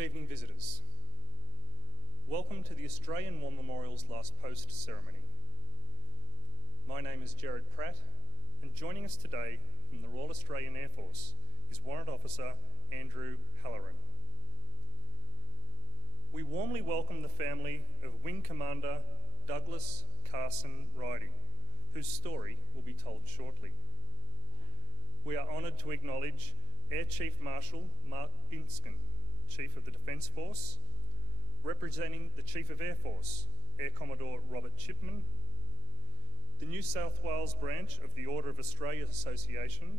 Good evening, visitors. Welcome to the Australian War Memorial's last post ceremony. My name is Gerard Pratt, and joining us today from the Royal Australian Air Force is Warrant Officer Andrew Halloran. We warmly welcome the family of Wing Commander Douglas Carson Ridey, whose story will be told shortly. We are honoured to acknowledge Air Chief Marshal Mark Binskin, Chief of the Defence Force, representing the Chief of Air Force, Air Commodore Robert Chipman, the New South Wales branch of the Order of Australia Association,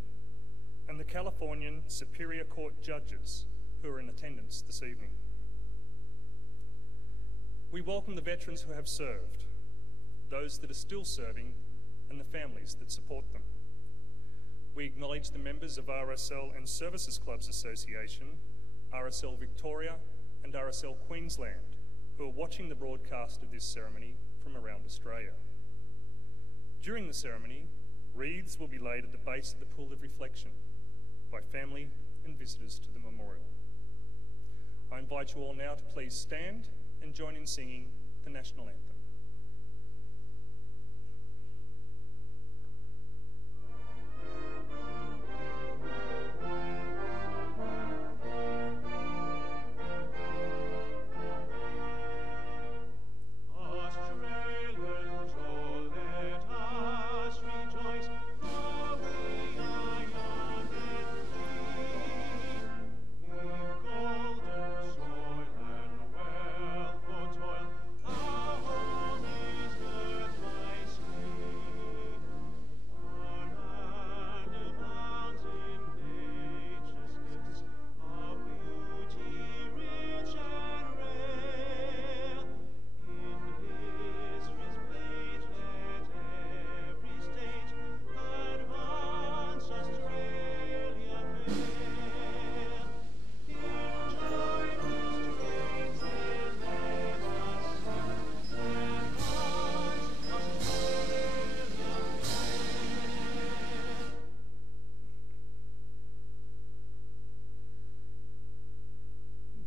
and the Californian Superior Court judges who are in attendance this evening. We welcome the veterans who have served, those that are still serving, and the families that support them. We acknowledge the members of RSL and Services Clubs Association, RSL Victoria and RSL Queensland, who are watching the broadcast of this ceremony from around Australia. During the ceremony, wreaths will be laid at the base of the Pool of Reflection by family and visitors to the memorial. I invite you all now to please stand and join in singing the National Anthem.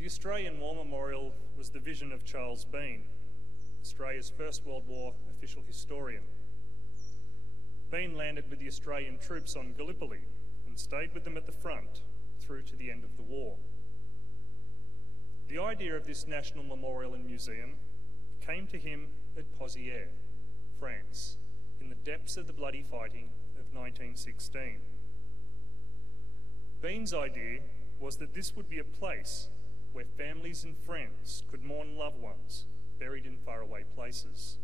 The Australian War Memorial was the vision of Charles Bean, Australia's First World War official historian. Bean landed with the Australian troops on Gallipoli and stayed with them at the front through to the end of the war. The idea of this national memorial and museum came to him at Pozières, France, in the depths of the bloody fighting of 1916. Bean's idea was that this would be a place where families and friends could mourn loved ones buried in faraway places.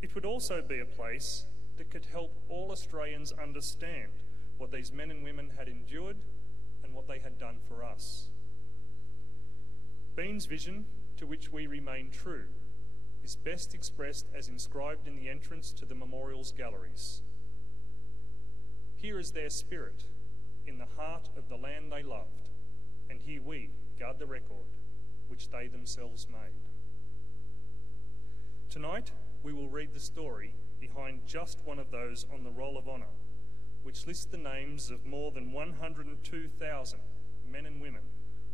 It would also be a place that could help all Australians understand what these men and women had endured and what they had done for us. Bean's vision, to which we remain true, is best expressed as inscribed in the entrance to the memorial's galleries. Here is their spirit, in the heart of the land they loved, and here we guard the record which they themselves made. Tonight, we will read the story behind just one of those on the Roll of Honour, which lists the names of more than 102,000 men and women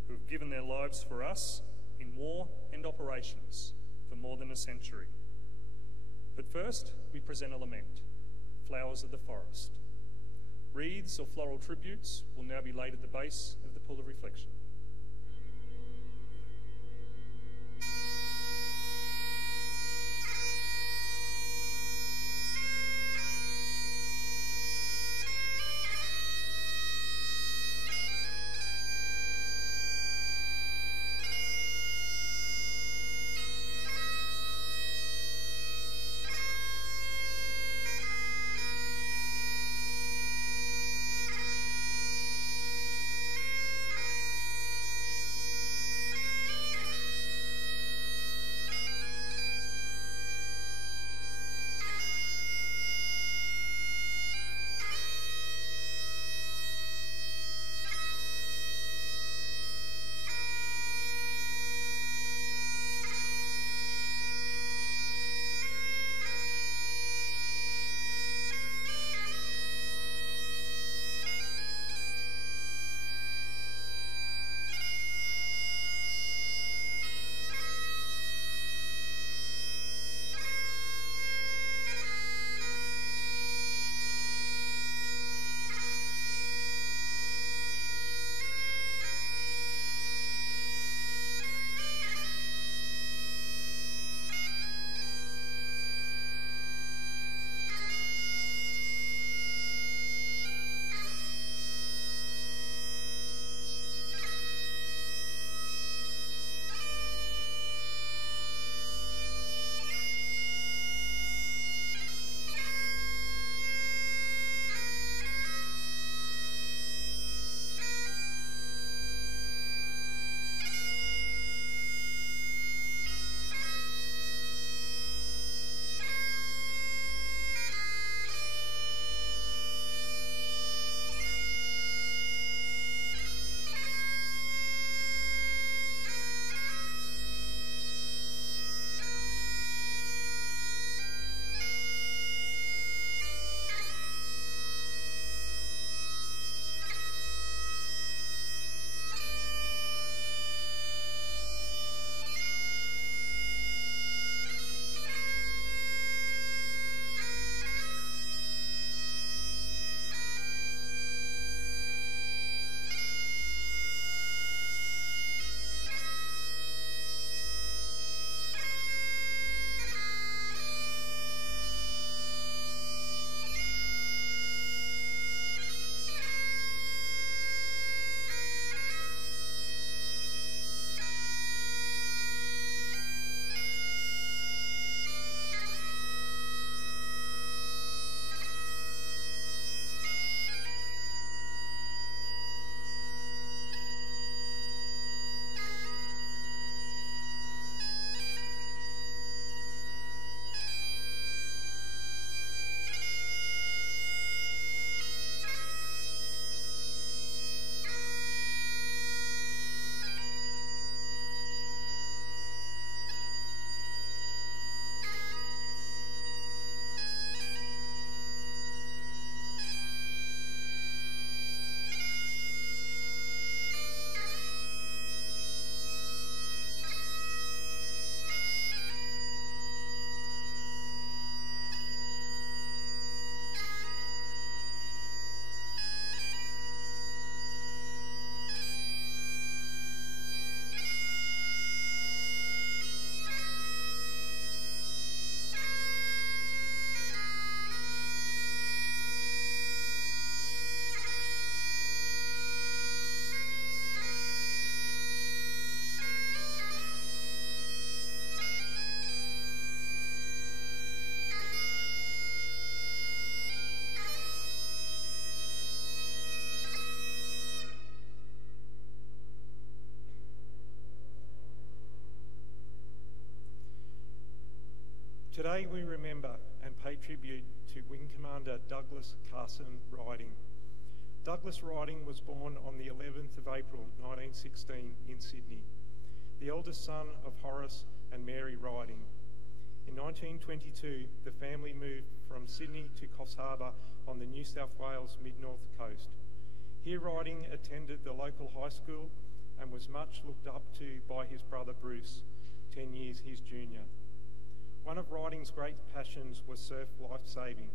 who have given their lives for us in war and operations for more than a century. But first, we present a lament, Flowers of the Forest. Wreaths or floral tributes will now be laid at the base of the Pool of Reflection. Today we remember and pay tribute to Wing Commander Douglas Carson Riding. Douglas Riding was born on the 11th of April 1916 in Sydney, the eldest son of Horace and Mary Riding. In 1922, the family moved from Sydney to Coffs Harbour on the New South Wales mid-north coast. Here Riding attended the local high school and was much looked up to by his brother Bruce, 10 years his junior. One of Riding's great passions was surf lifesaving.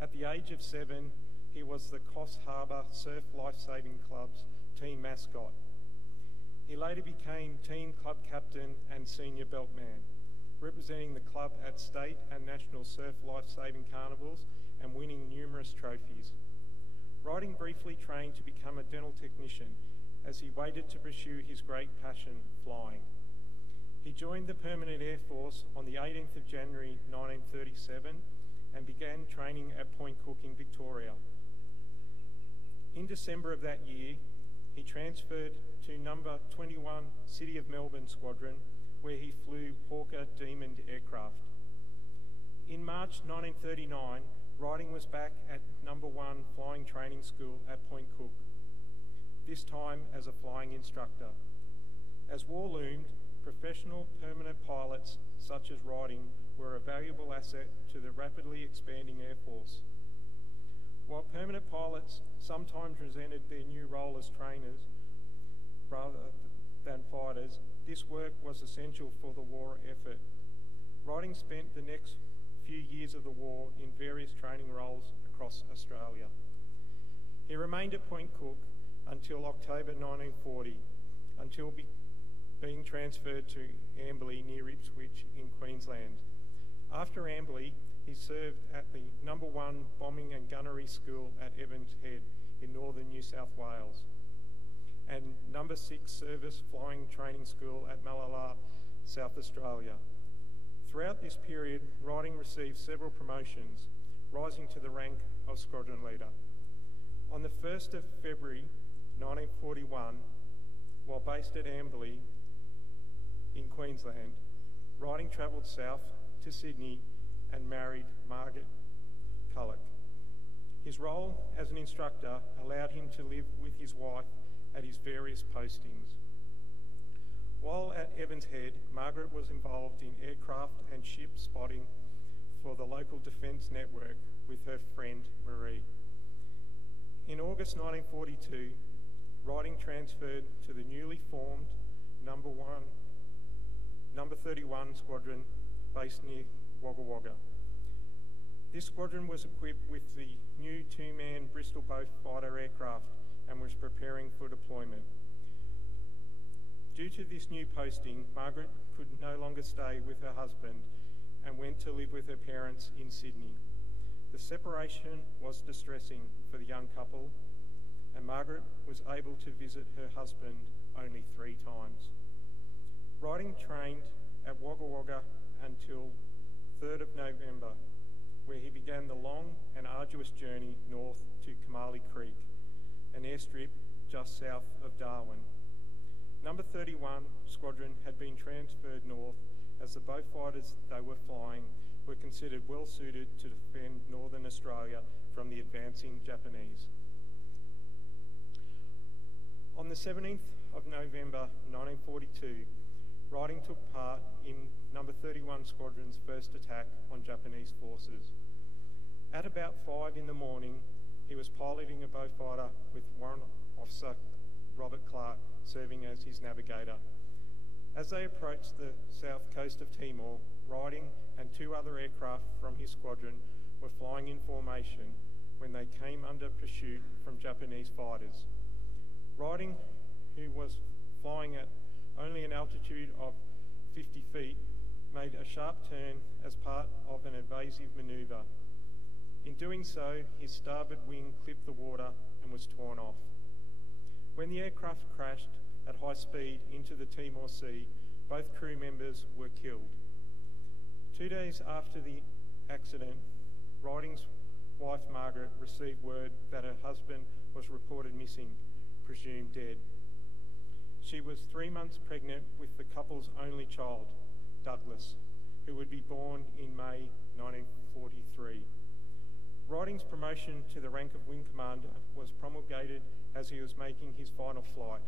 At the age of 7, he was the Coffs Harbour Surf Lifesaving Club's team mascot. He later became team club captain and senior beltman, representing the club at state and national surf lifesaving carnivals and winning numerous trophies. Riding briefly trained to become a dental technician as he waited to pursue his great passion, flying. He joined the Permanent Air Force on the 18th of January 1937 and began training at Point Cook in Victoria. In December of that year, he transferred to number 21 City of Melbourne Squadron, where he flew Hawker Demon aircraft. In March 1939, Riding was back at number 1 Flying Training School at Point Cook, this time as a flying instructor. As war loomed, professional permanent pilots such as Riding were a valuable asset to the rapidly expanding Air Force. While permanent pilots sometimes resented their new role as trainers rather than fighters, this work was essential for the war effort. Riding spent the next few years of the war in various training roles across Australia. He remained at Point Cook until October 1940, until being transferred to Amberley near Ipswich in Queensland. After Amberley, he served at the number 1 Bombing and Gunnery School at Evans Head in northern New South Wales and number 6 Service Flying Training School at Malala, South Australia. Throughout this period, Riding received several promotions, rising to the rank of squadron leader. On the 1st of February 1941, while based at Amberley in Queensland, Riding travelled south to Sydney and married Margaret Culloch. His role as an instructor allowed him to live with his wife at his various postings. While at Evans Head, Margaret was involved in aircraft and ship spotting for the local defence network with her friend Marie. In August 1942, Riding transferred to the newly formed number 31 Squadron based near Wagga Wagga. This squadron was equipped with the new 2-man Bristol Beaufighter aircraft and was preparing for deployment. Due to this new posting, Margaret could no longer stay with her husband and went to live with her parents in Sydney. The separation was distressing for the young couple, and Margaret was able to visit her husband only 3 times. Riding trained at Wagga Wagga until 3rd of November, where he began the long and arduous journey north to Kamali Creek, an airstrip just south of Darwin. Number 31 Squadron had been transferred north as the Beaufighters they were flying were considered well suited to defend Northern Australia from the advancing Japanese. On the 17th of November 1942, Riding took part in number 31 Squadron's first attack on Japanese forces. At about 5 in the morning, he was piloting a Beaufighter with Warrant Officer Robert Clark serving as his navigator. As they approached the south coast of Timor, Riding and 2 other aircraft from his squadron were flying in formation when they came under pursuit from Japanese fighters. Riding, who was flying at only an altitude of 50 feet, made a sharp turn as part of an evasive manoeuvre. In doing so, his starboard wing clipped the water and was torn off. When the aircraft crashed at high speed into the Timor Sea, both crew members were killed. 2 days after the accident, Riding's wife Margaret received word that her husband was reported missing, presumed dead. She was 3 months pregnant with the couple's only child, Douglas, who would be born in May 1943. Riding's promotion to the rank of Wing Commander was promulgated as he was making his final flight.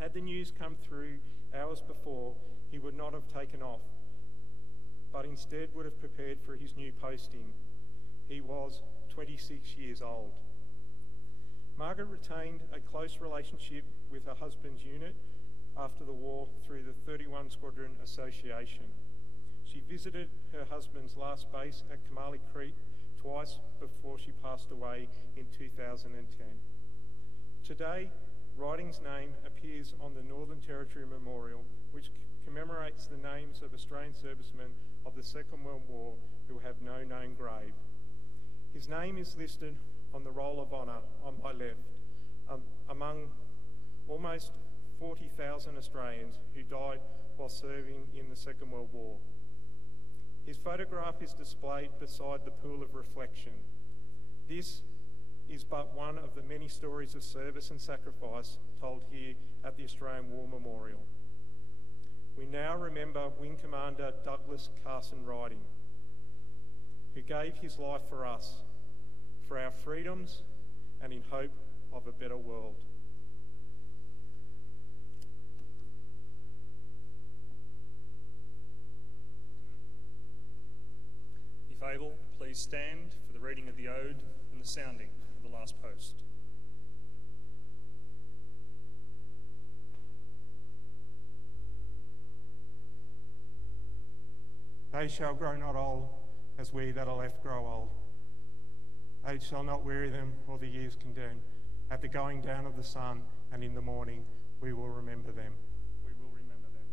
Had the news come through hours before, he would not have taken off, but instead would have prepared for his new posting. He was 26 years old. Margaret retained a close relationship with her husband's unit after the war through the 31 Squadron Association. She visited her husband's last base at Kamali Creek twice before she passed away in 2010. Today, Riding's name appears on the Northern Territory Memorial, which commemorates the names of Australian servicemen of the Second World War who have no known grave. His name is listed on the Roll of Honour on my left, among almost 40,000 Australians who died while serving in the Second World War. His photograph is displayed beside the pool of reflection. This is but one of the many stories of service and sacrifice told here at the Australian War Memorial. We now remember Wing Commander Douglas Carson Riding, who gave his life for us, for our freedoms, and in hope of a better world. If able, please stand for the reading of the ode and the sounding of the last post. They shall grow not old, as we that are left grow old. Age shall not weary them, or the years condemn. At the going down of the sun, and in the morning, we will remember them. We will remember them.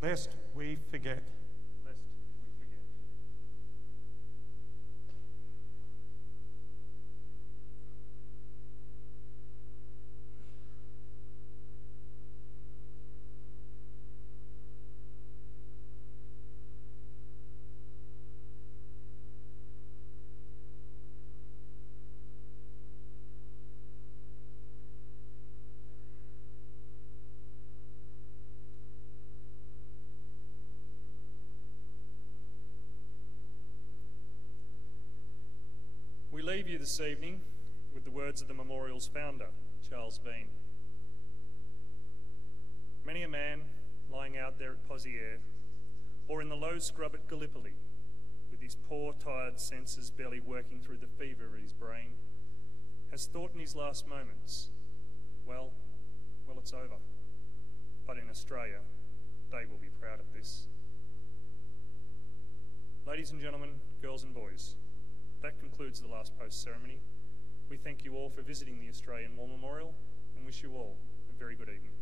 Lest we forget. Lest we forget. We leave you this evening with the words of the memorial's founder, Charles Bean. Many a man lying out there at Pozières, or in the low scrub at Gallipoli, with his poor, tired senses barely working through the fever of his brain, has thought in his last moments, well, it's over. But in Australia, they will be proud of this. Ladies and gentlemen, girls and boys, that concludes the last post ceremony. We thank you all for visiting the Australian War Memorial and wish you all a very good evening.